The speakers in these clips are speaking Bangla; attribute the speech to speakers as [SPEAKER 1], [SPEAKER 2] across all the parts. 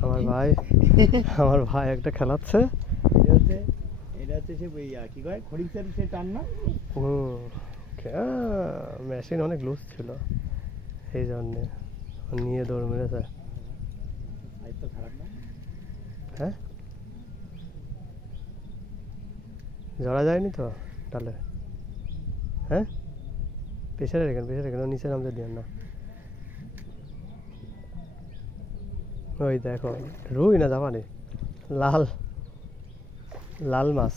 [SPEAKER 1] আমার ভাই আমার ভাই একটা খেলাচ্ছে।
[SPEAKER 2] এটা হচ্ছে এটা হচ্ছে সে কি কয়? খরিকসের সে টান না?
[SPEAKER 1] হুম মেশিন অনেক লুজ ছিল। এই জন্যে। নিয়ে দৌড় মেরেছে। হ্যাঁ? জড়া যায়নি তো তাহলে হ্যাঁ? পেছনে রেখেন পেছনে রেখেন ও নিচে নামতে দিন না। ওই দেখো রুই না জামানি লাল লাল মাছ।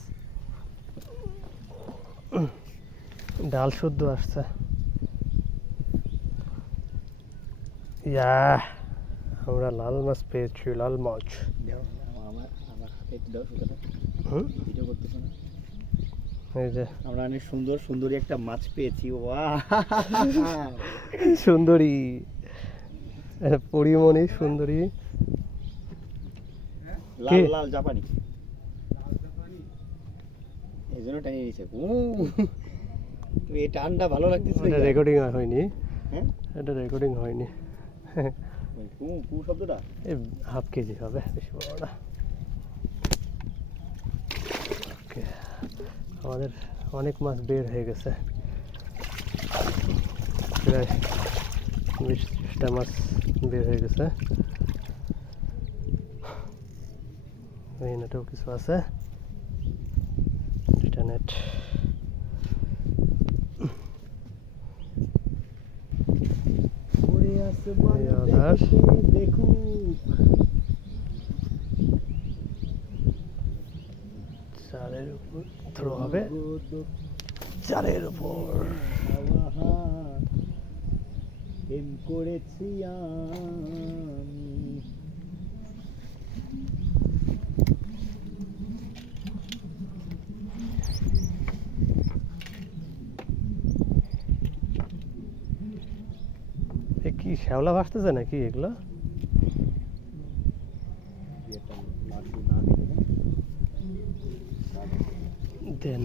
[SPEAKER 1] ডাল শুদ্ধ আসছে। ইয়া আমরা লাল মাছ পেয়েছি লাল মাছ।
[SPEAKER 2] আমরা অনেক সুন্দর সুন্দরী একটা মাছ পেয়েছি ওয়া।
[SPEAKER 1] সুন্দরী। পরিমণি সুন্দরী।
[SPEAKER 2] লাল লাল জাপানি। এই জন্য টানিয়ে নিছে তুমি এই টানটা ভালো লাগতেছে
[SPEAKER 1] এটা রেকর্ডিং হয়নি।
[SPEAKER 2] হ্যাঁ?
[SPEAKER 1] এটা রেকর্ডিং হয়নি।
[SPEAKER 2] কু কু শব্দটা?
[SPEAKER 1] এই হাফ কেজি হবে বেশি বড় না। আমাদের অনেক মাছ বের হয়ে গেছে। প্রায় বিশ ত্রিশটা মাছ বের হয়ে গেছে। এই কিছু আছে। এটা নেট
[SPEAKER 2] ওরে আসমান
[SPEAKER 1] এই চারের উপর হবে। চারের উপর।
[SPEAKER 2] করেছি আমি।
[SPEAKER 1] শ্যাওলা ভাসতেছে নাকি এগুলো? দেন।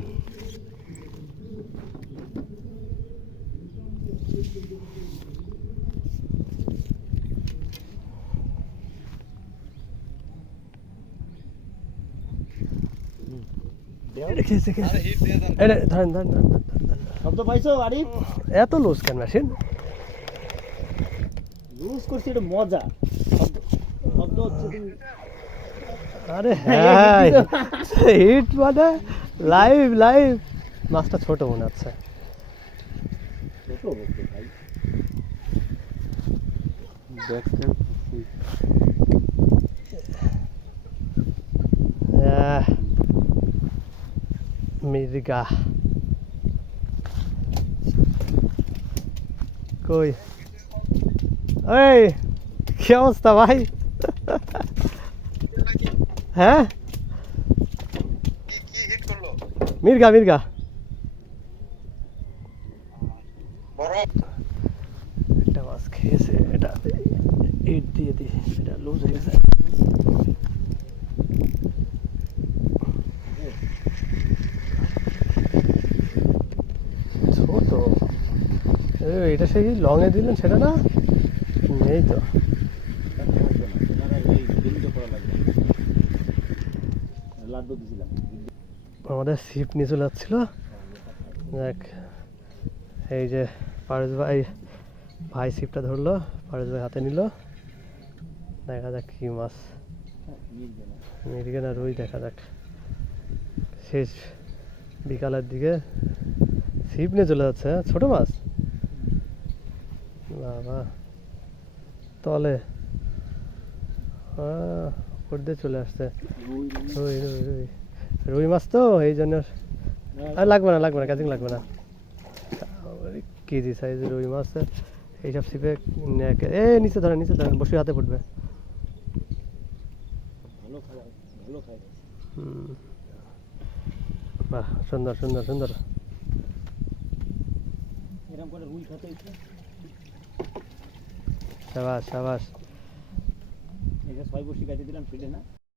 [SPEAKER 1] ধরেন ধরেন ধরেন।
[SPEAKER 2] শব্দ পাইছো আরিফ?
[SPEAKER 1] এত লুজ কেন মেশিন
[SPEAKER 2] ইউজ করছি এটা মজা। শব্দ হচ্ছে
[SPEAKER 1] আরে হ্যাঁ হিট মানে লাইভ লাইভ। মাছটা ছোট মনে হচ্ছে। মির্গা কই? এই, কি অবস্থা ভাই? হ্যাঁ? মির্গা মির্গা। একটা মাছ খেয়েছে, এটা ইট দিয়ে দিই এটা লুজ হয়ে গেছে। ছোট। এটা সেই লংয়ে দিলেন, সেটা না? নেই তো আমাদের সিপ নিয়ে চলে যাচ্ছিল। দেখ, এই যে পারস ভাই ভাই সিপটা ধরলো পারস ভাই হাতে নিল। দেখা যাক কি মাছ। মির্গে না রুই দেখা যাক। শেষ বিকালের দিকে ছিপ নিয়ে চলে যাচ্ছে হ্যাঁ? ছোট মাছ? বাবা। তলে। উপর দিয়ে চলে আসছে। রুই রুই রুই। রুই মাছ তো এই জন্য আর লাগবে না লাগবে না কাজিং লাগবে না। কেজি সাইজের রুই মাছ এইসব ছিপে এ নিচে ধরেন নিচে ধরেন বসে হাতে পড়বে। বাহ সুন্দর সুন্দর সুন্দর।
[SPEAKER 2] এরকম করে রুই খেতে
[SPEAKER 1] সাবাস সাবাস।
[SPEAKER 2] যে ছয় বসি কাটিয়ে দিলাম ফিটে না?